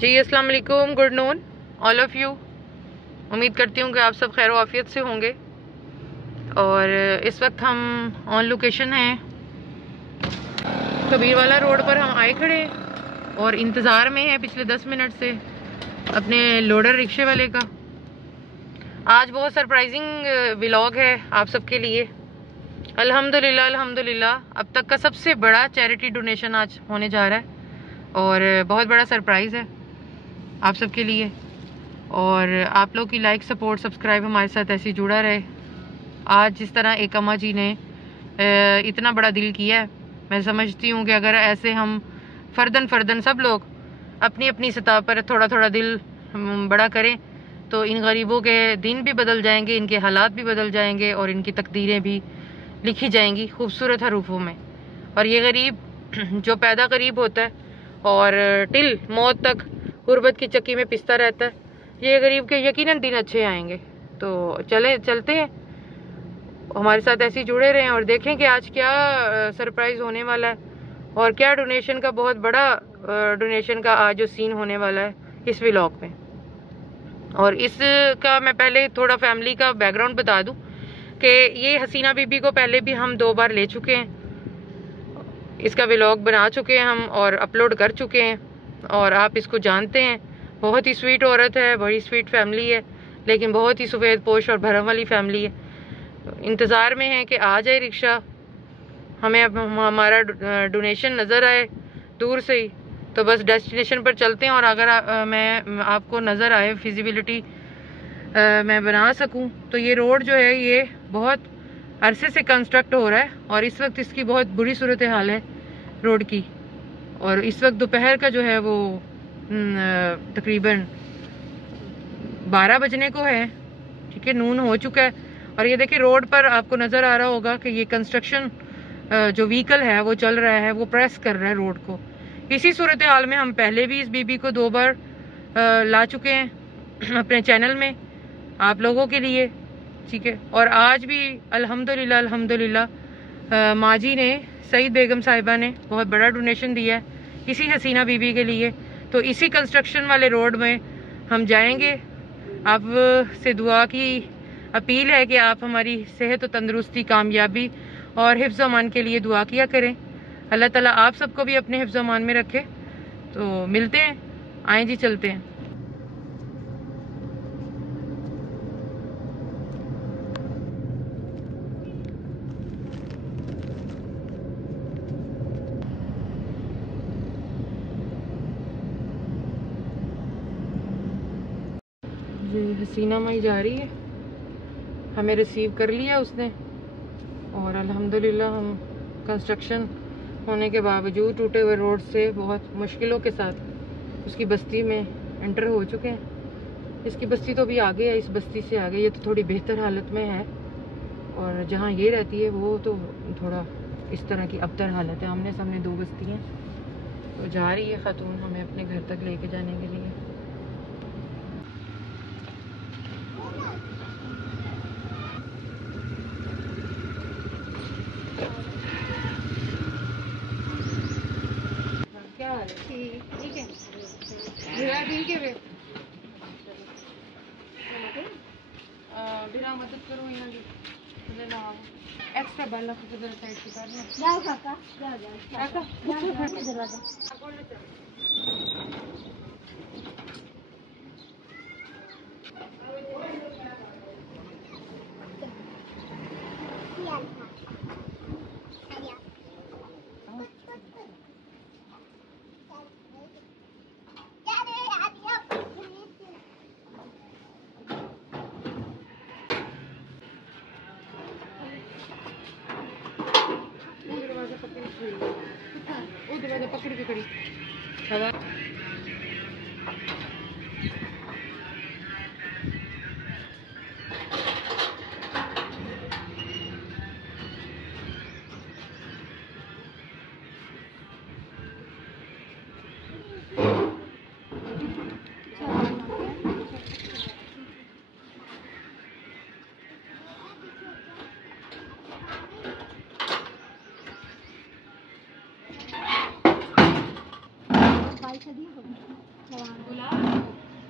जी अस्सलाम वालेकुम, good noon all of you. उम्मीद करती हूँ कि आप सब खैर आफियत से होंगे। और इस वक्त हम ऑन लोकेशन हैं, कबीरवाला रोड पर हम आए खड़े और इंतज़ार में हैं पिछले 10 मिनट से अपने लोडर रिक्शे वाले का। आज बहुत सरप्राइजिंग व्लॉग है आप सबके लिए। अल्हम्दुलिल्लाह अल्हम्दुलिल्लाह, अब तक का सबसे बड़ा चैरिटी डोनेशन आज होने जा रहा है और बहुत बड़ा सरप्राइज़ है आप सबके लिए। और आप लोग की लाइक सपोर्ट सब्सक्राइब हमारे साथ ऐसे जुड़ा रहे। आज जिस तरह एक अम्मा जी ने इतना बड़ा दिल किया है, मैं समझती हूँ कि अगर ऐसे हम फ़र्दन सब लोग अपनी अपनी सतह पर थोड़ा थोड़ा दिल बड़ा करें तो इन गरीबों के दिन भी बदल जाएंगे, इनके हालात भी बदल जाएंगे और इनकी तकदीरें भी लिखी जाएंगी खूबसूरत हरूफों में। और ये गरीब जो पैदा गरीब होता है और टिल मौत तक गुर्बत की चक्की में पिसता रहता है, ये गरीब के यकीनन दिन अच्छे आएंगे। तो चलते हैं, हमारे साथ ऐसे ही जुड़े रहें और देखें कि आज क्या सरप्राइज़ होने वाला है और क्या डोनेशन का, बहुत बड़ा डोनेशन का आज जो सीन होने वाला है इस व्लॉग में। और इसका मैं पहले थोड़ा फैमिली का बैकग्राउंड बता दूं कि ये हसीना बीबी को पहले भी हम 2 बार ले चुके हैं, इसका व्लॉग बना चुके हैं हम और अपलोड कर चुके हैं और आप इसको जानते हैं। बहुत ही स्वीट औरत है, बड़ी स्वीट फैमिली है, लेकिन बहुत ही सफ़ेद पोश और भरम वाली फैमिली है। तो इंतज़ार में है कि आ जाए रिक्शा, हमें अब हमारा डोनेशन नज़र आए दूर से ही, तो बस डेस्टिनेशन पर चलते हैं। और अगर मैं आपको नज़र आए फिजिबिलिटी मैं बना सकूं तो ये रोड जो है ये बहुत अरसे से कंस्ट्रक्ट हो रहा है और इस वक्त इसकी बहुत बुरी सूरत हाल है रोड की। और इस वक्त दोपहर का जो है वो तकरीबन 12 बजने को है, ठीक है, नून हो चुका है। और ये देखिए रोड पर आपको नज़र आ रहा होगा कि ये कंस्ट्रक्शन जो व्हीकल है वो चल रहा है, वो प्रेस कर रहा है रोड को। इसी सूरत हाल में हम पहले भी इस बीबी को 2 बार ला चुके हैं अपने चैनल में आप लोगों के लिए, ठीक है। और आज भी अल्हम्दुलिल्लाह अल्हम्दुलिल्लाह माँ जी ने, सईद बेगम साहिबा ने बहुत बड़ा डोनेशन दिया है इसी हसीना बीबी के लिए। तो इसी कंस्ट्रक्शन वाले रोड में हम जाएंगे। आप से दुआ की अपील है कि आप हमारी सेहत और तंदुरुस्ती, कामयाबी और हिफ्ज़ अमान के लिए दुआ किया करें। अल्लाह ताला आप सबको भी अपने हिफ्ज़ अमान में रखे। तो मिलते हैं, आए जी चलते हैं। हसीना माई जा रही है, हमें रिसीव कर लिया उसने और अल्हम्दुलिल्लाह हम कंस्ट्रक्शन होने के बावजूद टूटे हुए रोड से बहुत मुश्किलों के साथ उसकी बस्ती में एंटर हो चुके हैं। इसकी बस्ती तो अभी आगे है, इस बस्ती से आगे ये तो थोड़ी बेहतर हालत में है और जहाँ ये रहती है वो तो थोड़ा इस तरह की अबतर हालत है। आमने सामने 2 बस्तियाँ। तो जा रही है खातून हमें अपने घर तक लेके जाने के लिए। क्या हाल है? ठीक है, ठीक है। बिना मदद करो यहाँ की एक्स्ट्रा बाला को जरा साइड से करना। जाओ काका, जाओ दरवाजा। तो पकड़ के खड़ी हवा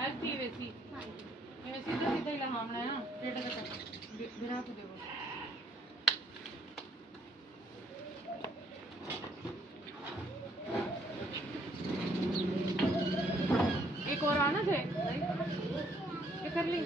हेल्प थी वैसी सीधा सीधा ही लगाना है ना टेढ़ा तक बिना को देखो एक और आना थे क्या कर ली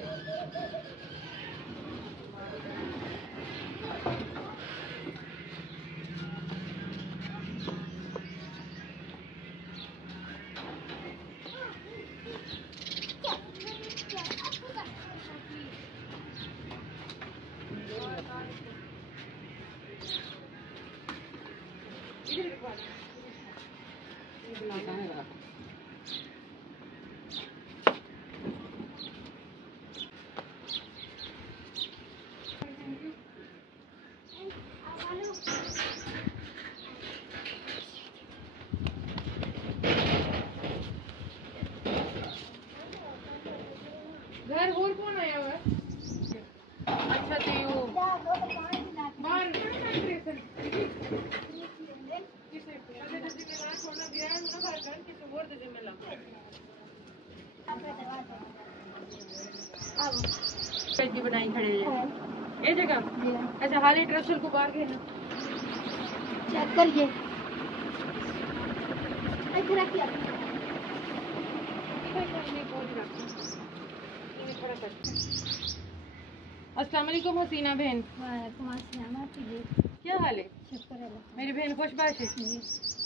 घर और कौन आया हुआ है अच्छा तो यो बाहर बनाई खड़े ये जगह अच्छा हाली ट्रसल को बाहर गए ना चेक करिए अस्सलाम वालेकुम हसीना बहन क्या हाल है मेरी बहन खुशबाश है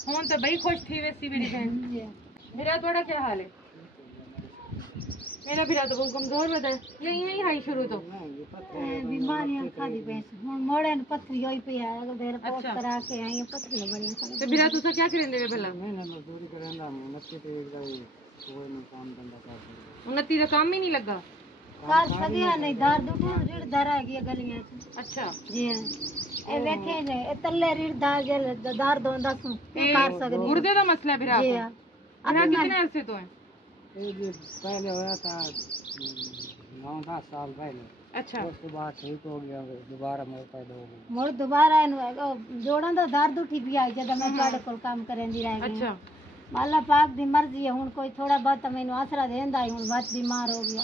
हूं तो बड़ी खुश थी वैसी मेरी बहन मेरा थोड़ा क्या हाल है मेरा भी तो बहुत कमजोर बता यही यही हाई शुरू तो बीमारियां खादी पैसे मोड़े न पथरी होई पे है अगर रिपोर्ट करा के आई पथरी बड़ी तो बिरा तुसा क्या करेंदे भला मैं मजदूरी करंदा नत्ती पे कोई नहीं काम धंधा कर उन्नति का काम ही नहीं लगा कर सके नहीं दार दो रीड़ दार आ गई गलियां अच्छा जी ए देखे ने ए तल्ले रीड़ दार जल दार दो दस कर सकदे गुर्दे का मसला है बिरा को अना कितने अरसे तो है ये पहले होया था 9-10 साल पहले अच्छा उसके बाद ठीक हो गया दोबारा मोड़ पैदा हो गया मोड़ दोबारा जोड़न दा दर्द उठी भी आई जब मैं ਤੁਹਾਡੇ ਕੋਲ ਕੰਮ ਕਰਨ ਦੀ ਰਹਿ ਗਈ अच्छा माला पाक दी मर्जी है हुन कोई थोड़ा बहुत मैनू आसरा देंदा ही हुन बहुत बीमार हो गया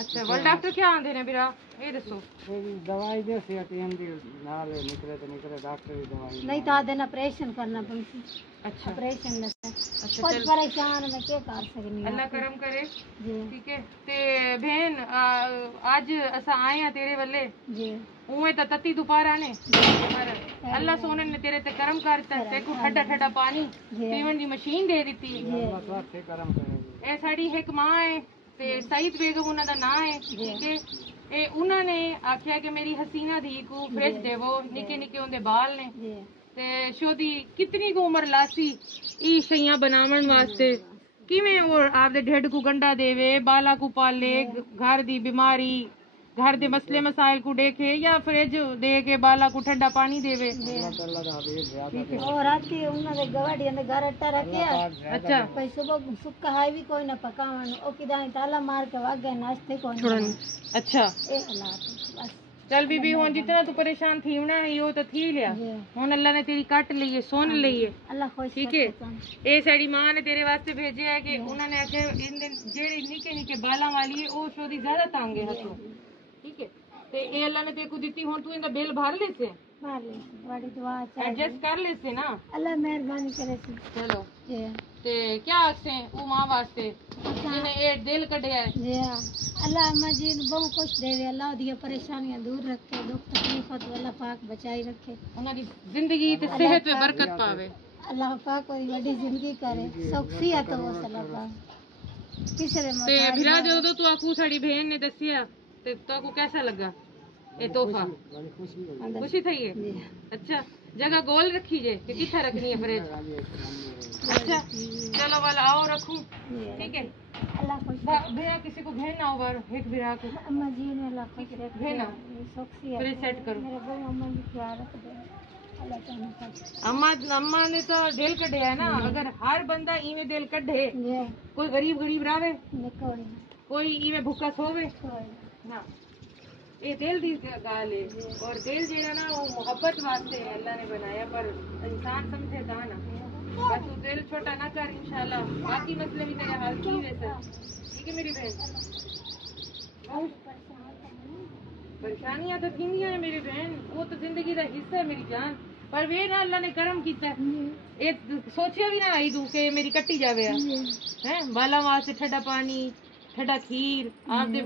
अच्छा वल डॉक्टर क्या आंदे ने बिरा ये दसो दवाई दे से टीएम दी नाल निकले तो निकले डॉक्टर की दवाई नहीं तो आधे ऑपरेशन करना पड़सी अच्छा ऑपरेशन में अच्छा कुछ परेशान मैं क्या कर सकनी अल्लाह करम करे जी ठीक है ते बहन आज असा आए हैं तेरे वल्ले जी उए तो तती दोपहर आने अल्लाह सोने ने तेरे ते करम करता ते को ठंडा ठंडा पानी पीवन दी मशीन दे दी ए साड़ी एक मां है ते सईद बेगम उन्हां दा नाम है ठीक है ए उन्हां ने आख्या कि मेरी हसीना धी को फ्रिज देवो निके निके उनदे बाल ने ते शोदी कितनी को उम्र लासी ई सैयां बनावन वास्ते किवें और आपदे ढिड को गंडा देवे बाला को पाले घर दी बीमारी घर दे मसले मसाइल को देखे या फ्रिज दे के बाला को ठंडा पानी देवे और राती उन्हां दे गवाड़ी दे घर अट्टा रखे अच्छा भाई सुबह सुक्का हाई भी कोई ना पकावन ओ किदाई ताला मार के वागे नाश्ते को छोड़न अच्छा ए हालात बस चल बीबी हुन जितना तू परेशान थी ना यो तो थी लिया हुन अल्लाह ने तेरी काट ली है सोन ली है अल्लाह खुश ठीक है ए साड़ी मां ने तेरे वास्ते भेजे है कि उन्होंने आखे इन दिन जेड़ी निके निके बाला वाली है ओ शोदी ज्यादा तांगे हथों ठीक है ते ए अल्लाह ने तेरे को दी हुन तू इंदा बिल भर ले से भर ले बड़ी दुआ है एडजस्ट कर ले से ना अल्लाह मेहरबानी करे से चलो जी ते क्या आसे ओ मां वास्ते जिने ए दिल कढया है जी अल्लाह मजीद बहुत कुछ देवे अल्लाह दी परेशानियां दूर रखे दुख तकलीफत अल्लाह पाक बचाई रखे उन्हां दी जिंदगी ते सेहत में बरकत पावे अल्लाह पाक कोई बड़ी जिंदगी करे सुखसियत हो अल्लाह पाक किसरे ते भिरा जो तू आकू साडी बहन ने दसिया ते तो को कैसा लगा ये तोहफा खुशी थी है। अच्छा जगह गोल रखी जे कि किथे रखनी है फ्रिज? अच्छा चलो वाला आओ रखूं ठीक है। भैया किसी को भेजना होगा एक बिरा को अम्मा जी ने ला कुछ भेजना फ्रिज सेट करो। अम्मा जी ख्याल रख दे अम्मा ने तो दिल कढ़े है ना। अगर हर बंदा इवें दिल कढ़े कोई गरीब रहे कोई इवें भूखा सोवे ना। ये दिल दी गाल है और दिल जेड़ा ना वो मोहब्बत वास्ते है अल्लाह ने बनाया पर इंसान समझे दा ना। बस तू दिल छोटा ना कर इंशाल्लाह बाकी मसले भी तेरे हाल की वैसे ठीक है मेरी बहन। परेशानियां तो थी है मेरी बहन वो तो जिंदगी का हिस्सा है मेरी जान। पर वे ना अल्लाह ने करम किया ये सोचिया भी ना आई तू के मेरी कट्टी जावे है बाला वास्ते ठंडा पानी ठंडा खीर आपदे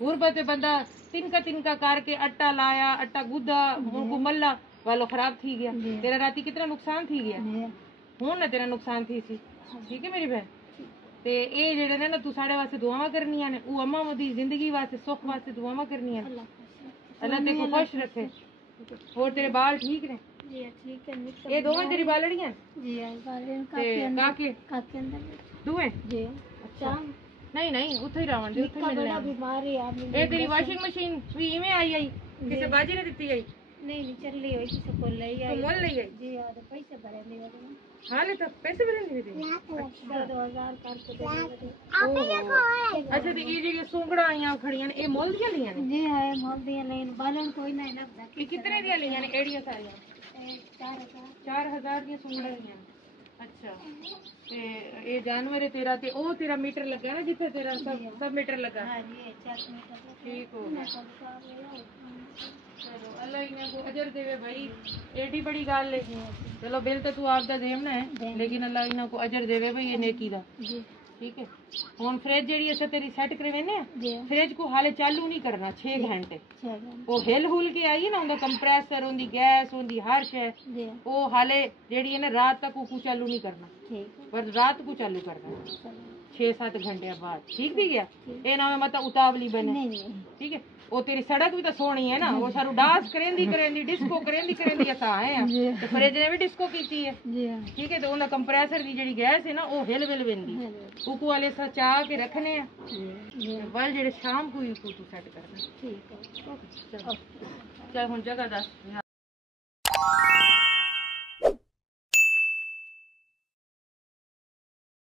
गुरबत बंदा तिनका करके आटा लाया आटा गुदा उनको मल्ला वालो खराब थी गया। तेरा राती कितना नुकसान थी गया हूं ना तेरा नुकसान थी सी ठीक है मेरी बहन। ते ये जेड़े ने ना तू साढ़े वास्ते दुआवां करनियां ने वो अम्मा दी जिंदगी वास्ते सुख वास्ते दुआवां करनियां ने। अल्लाह तेरे को खुश रखे। और तेरे बाल ठीक ने? ठीक है ये दोवें तेरी बालड़ियां जी काके दुए जी अच्छा नहीं उथे ही रहन दे उथे मिलने बीमारी है ये तेरी वॉशिंग मशीन भी इवें आई किसे बाजी ने दित्ती आई? नहीं चली हुई किसी को ले आई तो मोल ले आई जी यार पैसे भरे नहीं हाले तक पैसे भरे नहीं थे। 2000 करके दे अच्छा तो ये जो सूंगड़ा आईया खड़ियां ने ये मोल दियां लियां ने? जी है मोल दियां लेन बालन कोई नहीं लगदा। ये कितने दियां लियां ने एड़ियां सारियां? 4000 दी सूंगड़ा लियां। अच्छा ते ये जानवर है तेरा ते ओ तेरा मीटर लगा ना जिथे तेरा सब मीटर लगा? हां जी 4 मीटर ठीक हो गया। चलो अल्लाह इन्हें को अजर देवे भाई एडी बड़ी गल है। चलो बिल तो तू आपदा देना है लेकिन अल्लाह इन्हें को अजर देवे भाई ये नेकी दा ठीक है। हुन फ्रिज जेडी अस तेरी सेट करवेने फ्रिज को हाले चालू नहीं करना 6 घंटे वो हिल हुल के आई है ना उनका कंप्रेसर उनकी गैस उनकी हर शय वो हाले जेडी है ना रात तक को चालू नहीं करना पर रात को चालू करना 6-7 घंटे बाद ठीक भी गया। ये ना मतलब उतावली बने ठीक है। वो तेरी सड़क भी तो सोहनी है ना वो सारू डांस करेंदी डिस्को करेंदी असा आए हैं तो फ्रिज ने भी डिस्को कीती है ठीक है। तो उनका कंप्रेसर की जेडी गैस है ना वो हिल वेंदी उको वाले सा चा के रखने हैं बल जेडे शाम को ही तू सेट करना ठीक है। चल हुन जगह दस